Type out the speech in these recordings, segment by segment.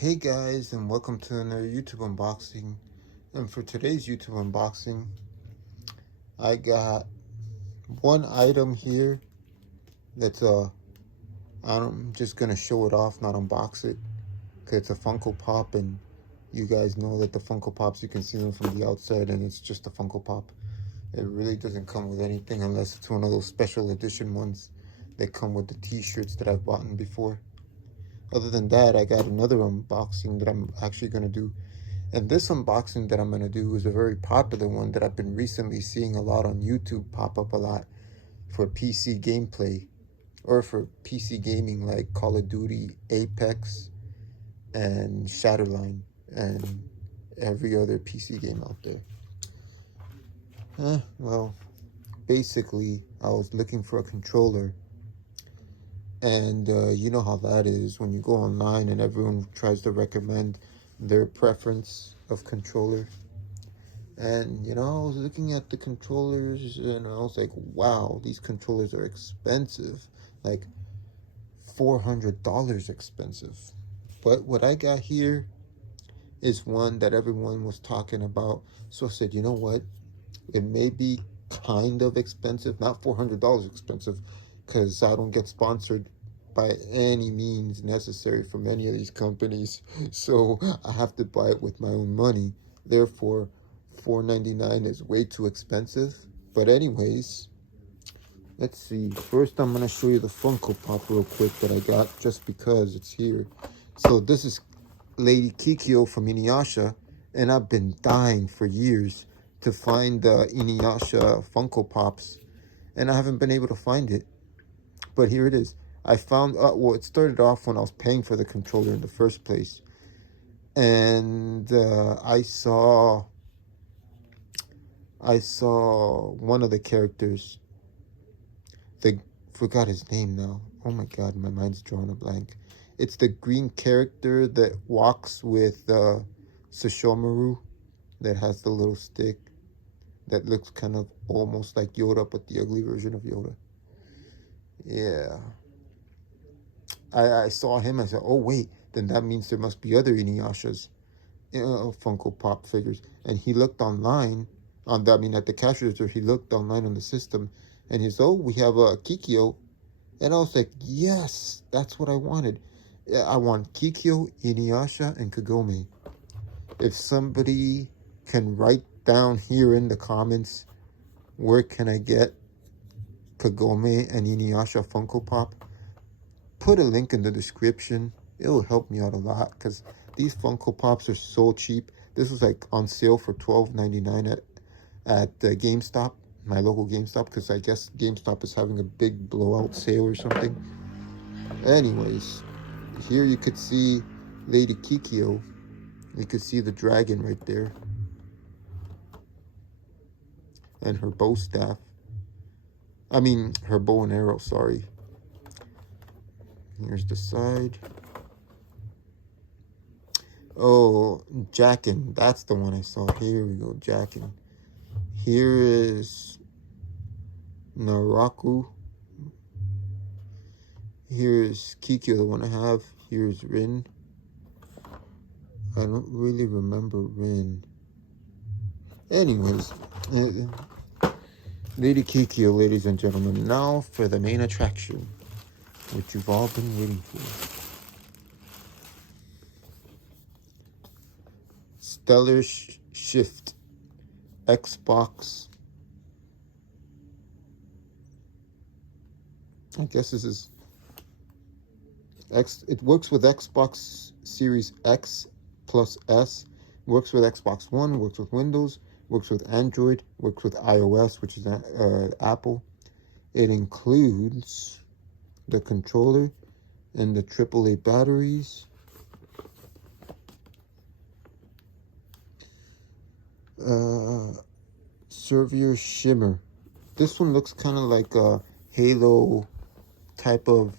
Hey guys, and welcome to another YouTube unboxing. And for today's YouTube unboxing, I got one item here that's I'm just gonna show it off, not unbox it, because it's a Funko Pop, and you guys know that the Funko Pops, you can see them from the outside, and it's just a Funko Pop. It really doesn't come with anything unless it's one of those special edition ones that come with the t-shirts that I've bought before. Other than that, I got another unboxing that I'm actually gonna do. And this unboxing that I'm going to do is a very popular one that I've been recently seeing a lot on YouTube pop up a lot for PC gameplay or for PC gaming like Call of Duty, Apex, and Shadowline, and every other PC game out there. Well, basically, I was looking for a controller, and you know how that is when you go online and everyone tries to recommend their preference of controller. And, I was looking at the controllers and I was like, wow, these controllers are expensive. Like $400 expensive. But what I got here is one that everyone was talking about. So I said, you know what? It may be kind of expensive, not $400 expensive, because I don't get sponsored by any means necessary from any of these companies. So I have to buy it with my own money. Therefore, $4.99 is way too expensive. But anyways, let's see. First, I'm going to show you the Funko Pop real quick that I got just because it's here. So this is Lady Kikyo from Inuyasha, and I've been dying for years to find the Inuyasha Funko Pops, and I haven't been able to find it. But here it is. I found, well, it started off when I was paying for the controller in the first place. And I saw one of the characters. Forgot his name now. Oh my god, my mind's drawing a blank. It's the green character that walks with Sashomaru, that has the little stick that looks kind of almost like Yoda, but the ugly version of Yoda. Yeah. I saw him. I said, oh wait, then that means there must be other Inuyashas, Funko Pop figures. And he looked online, at the cash register, he looked online on the system, and he said, oh, we have a Kikyo. And I was like, yes, that's what I wanted. I want Kikyo, Inuyasha, and Kagome. If somebody can write down here in the comments, where can I get Kagome and Inuyasha Funko Pop, put a link in the description. It'll help me out a lot, because these Funko Pops are so cheap. This was like on sale for $12.99 at GameStop, my local GameStop, because I guess GameStop is having a big blowout sale or something. Anyways, here you could see Lady Kikyo. You could see the dragon right there, and her bow staff. Her bow and arrow, sorry. Here's the side. Oh, Jackin. That's the one I saw. Here we go, Jackin. Here is Naraku. Here's Kikyo, the one I have. Here's Rin. I don't really remember Rin. Anyways, Lady Kikyo, ladies and gentlemen. Now for the main attraction, which you've all been waiting for. Stellar Shift Xbox. I guess this is X. It works with Xbox Series X plus S. Works with Xbox One. Works with Windows. Works with Android. Works with iOS, which is Apple. It includes the controller and the AAA batteries. Surreal shimmer. This one looks kind of like a Halo type of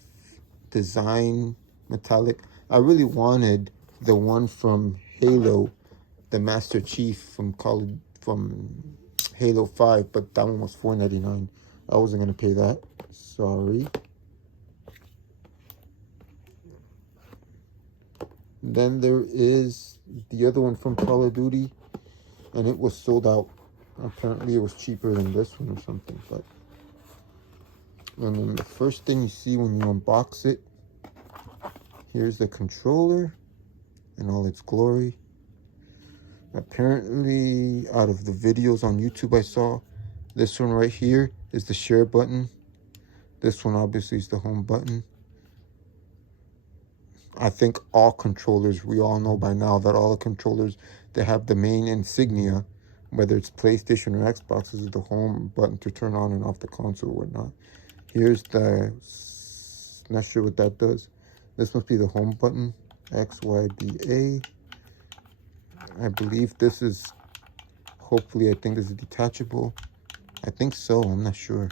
design, metallic. I really wanted the one from Halo, the Master Chief from Halo 5, but that one was $4.99. I wasn't gonna pay that. Sorry. Then there is the other one from Call of Duty, and it was sold out. Apparently it was cheaper than this one or something. But and then the first thing you see when you unbox it, here's the controller in all its glory. Apparently, out of the videos on YouTube I saw, this one right here is the share button. This one obviously is the home button. I think all controllers, we all know by now that all the controllers, they have the main insignia, whether it's PlayStation or Xbox, is the home button to turn on and off the console or whatnot. Here's the, not sure what that does. This must be the home button, X, Y, B, A. I believe this is, hopefully, I think this is detachable. I think so, I'm not sure.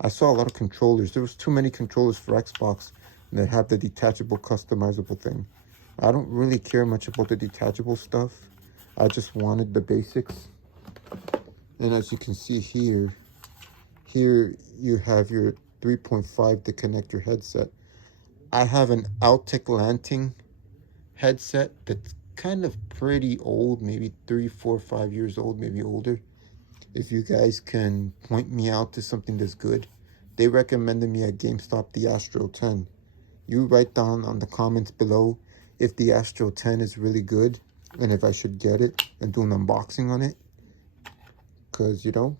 I saw a lot of controllers. There was too many controllers for Xbox that have the detachable customizable thing. I don't really care much about the detachable stuff. I just wanted the basics. And as you can see here, here you have your 3.5 to connect your headset. I have an Altec Lanting headset that's kind of pretty old, maybe 3, 4, 5 years old, maybe older. If you guys can point me out to something that's good. They recommended me at GameStop the Astro 10. You write down on the comments below if the Astro 10 is really good and if I should get it and do an unboxing on it. Because, you know,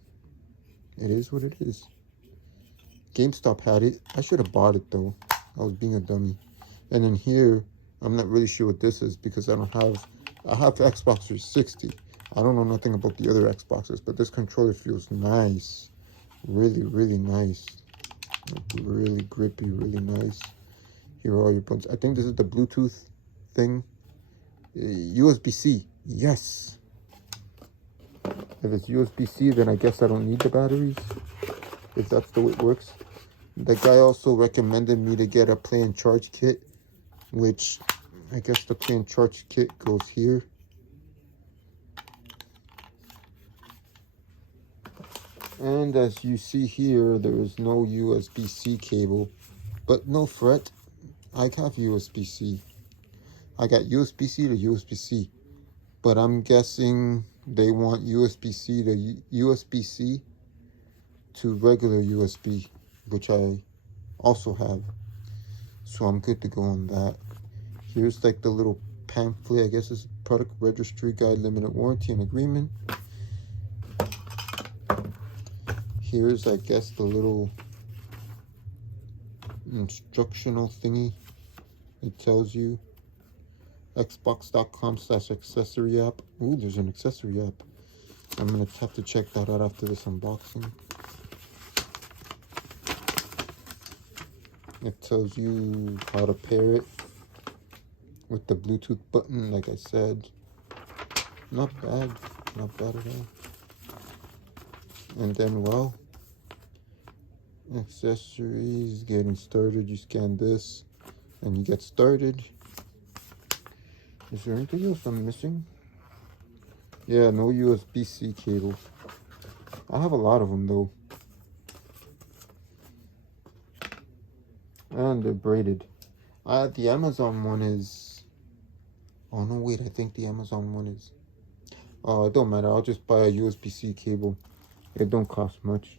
it is what it is. GameStop had it. I should have bought it though. I was being a dummy. And then here, I'm not really sure what this is because I have Xbox 360. I don't know nothing about the other Xboxes, but this controller feels nice. Really, really nice. Like really grippy, really nice. Here are all your buttons. I think this is the Bluetooth thing. USB-C. Yes. If it's USB-C, then I guess I don't need the batteries. If that's the way it works. The guy also recommended me to get a play and charge kit, which I guess the play and charge kit goes here. And as you see here, there is no USB-C cable, but no fret, I have USB-C. I got USB-C to USB-C, but I'm guessing they want USB-C to USB-C to regular USB, which I also have. So I'm good to go on that. Here's like the little pamphlet, I guess it's product registry guide, limited warranty and agreement. Here's, I guess, the little instructional thingy. It tells you xbox.com/accessory app. Ooh, there's an accessory app. I'm gonna have to check that out after this unboxing. It tells you how to pair it with the Bluetooth button, like I said. Not bad at all. And then, well, accessories, getting started, you scan this and you get started. Is there anything else I'm missing? Yeah, no USB-C cable. I have a lot of them though. And they're braided. The Amazon one is, oh no, wait, I think the Amazon one is, it don't matter, I'll just buy a USB-C cable. It don't cost much.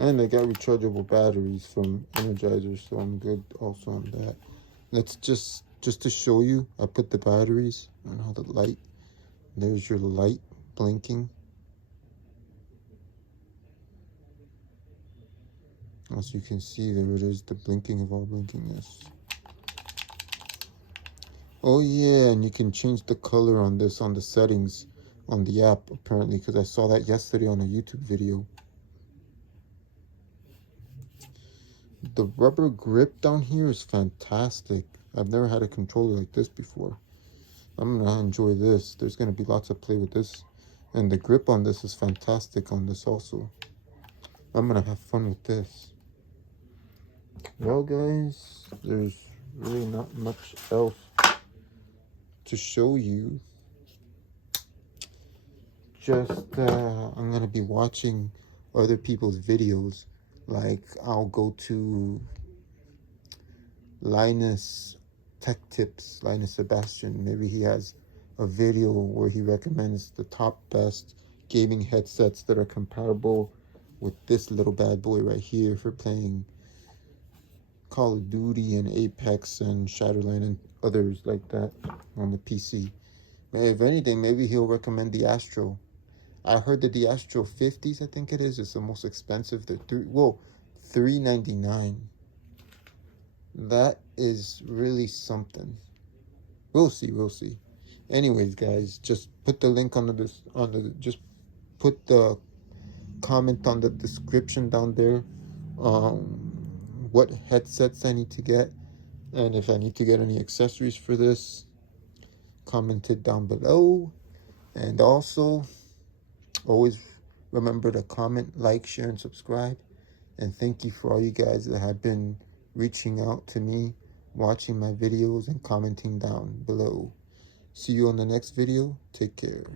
And I got rechargeable batteries from Energizer, so I'm good also on that. Let's just to show you, I put the batteries on how the light, there's your light blinking. As you can see, there it is, the blinking of all blinking, yes. Oh yeah, and you can change the color on this, on the settings, on the app, apparently, because I saw that yesterday on a YouTube video. The rubber grip down here is fantastic. I've never had a controller like this before. I'm gonna enjoy this. There's gonna be lots of play with this. And the grip on this is fantastic on this also. I'm gonna have fun with this. Well guys, there's really not much else to show you. Just I'm gonna be watching other people's videos. Like I'll go to Linus Tech Tips, Linus Sebastian. Maybe he has a video where he recommends the top best gaming headsets that are compatible with this little bad boy right here for playing Call of Duty and Apex and Shadowland and others like that on the PC. If anything, maybe he'll recommend the Astro. I heard that the Astro 50s, I think it is the most expensive. They're $399. That is really something. We'll see, we'll see. Anyways, guys, just put the link just put the comment on the description down there. What headsets I need to get, and if I need to get any accessories for this, comment it down below. And also, always remember to comment, like, share, and subscribe. And thank you for all you guys that have been reaching out to me, watching my videos, and commenting down below. See you on the next video. Take care.